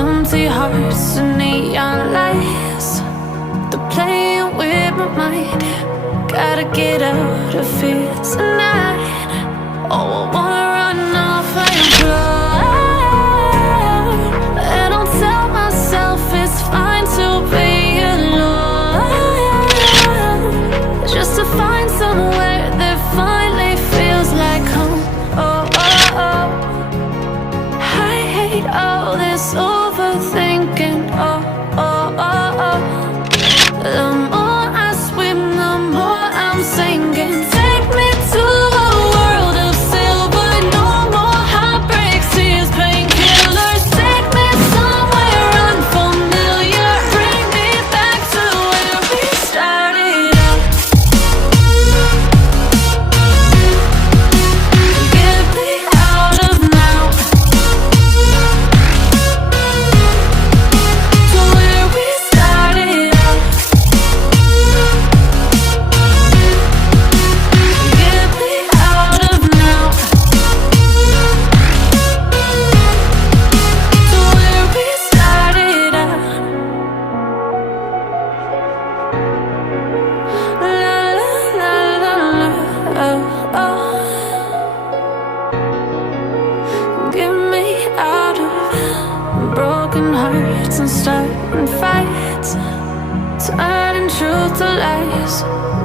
empty hearts and neon lights. They're playing with my mind. Gotta get out of here tonight. Oh, I wanna run off and fly. And I'll tell myself it's fine to be alone, just to find somewhere that finally feels like home. Oh, oh, oh. I hate all this overthinking. Oh, oh, oh, oh. The more I swim, the more I'm sinking. Take me to a world of silver. No more heartbreaks, tears, painkillers. Take me somewhere unfamiliar. Bring me back to where we started out. Get me out of now, to where we started out. Get me out of now, to where we started out. La la la la la, oh, oh. Get me out of broken hearts and starting fights, turning truth to lies.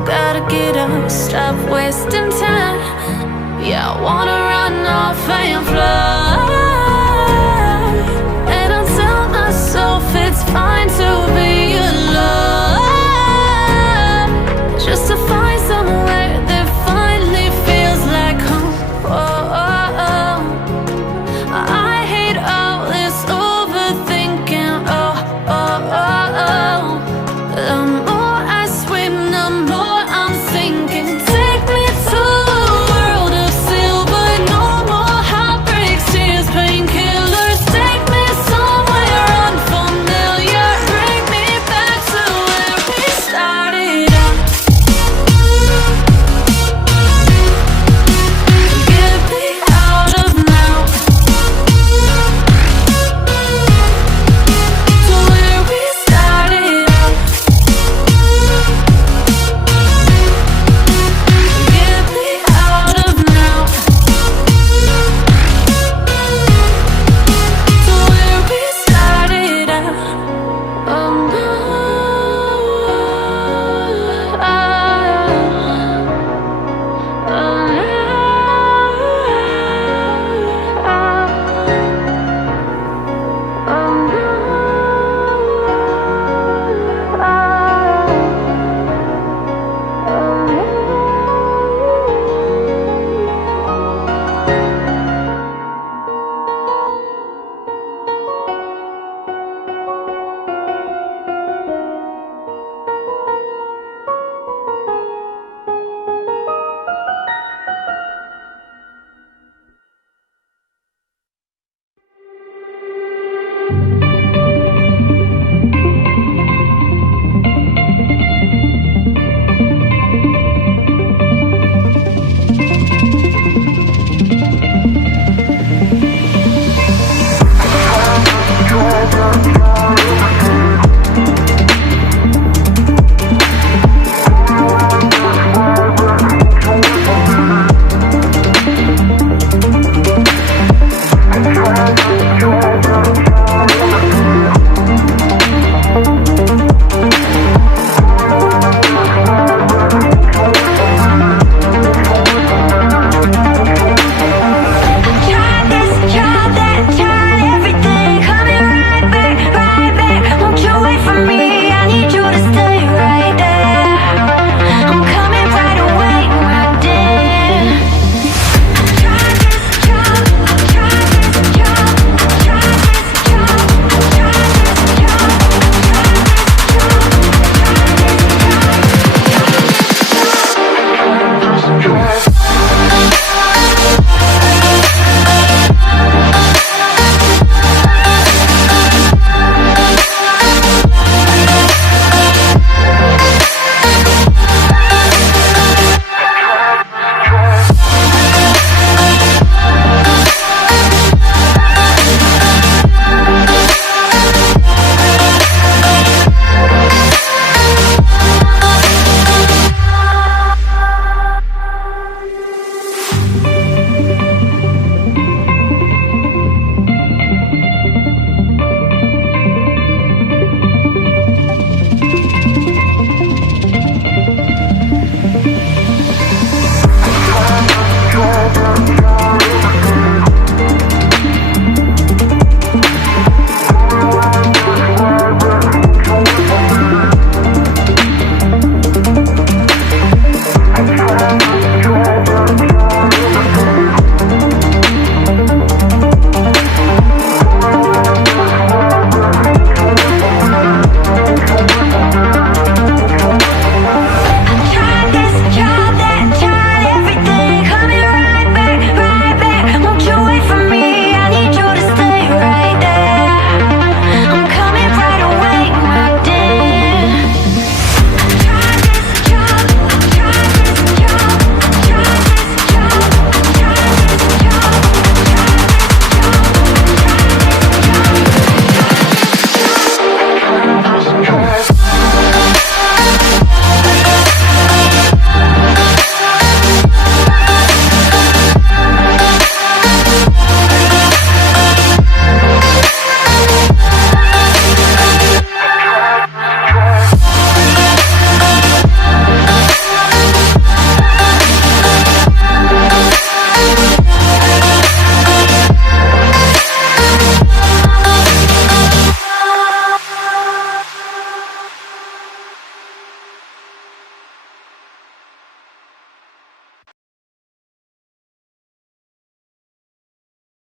Gotta get up, stop wasting time. Yeah, I wanna run off and fly.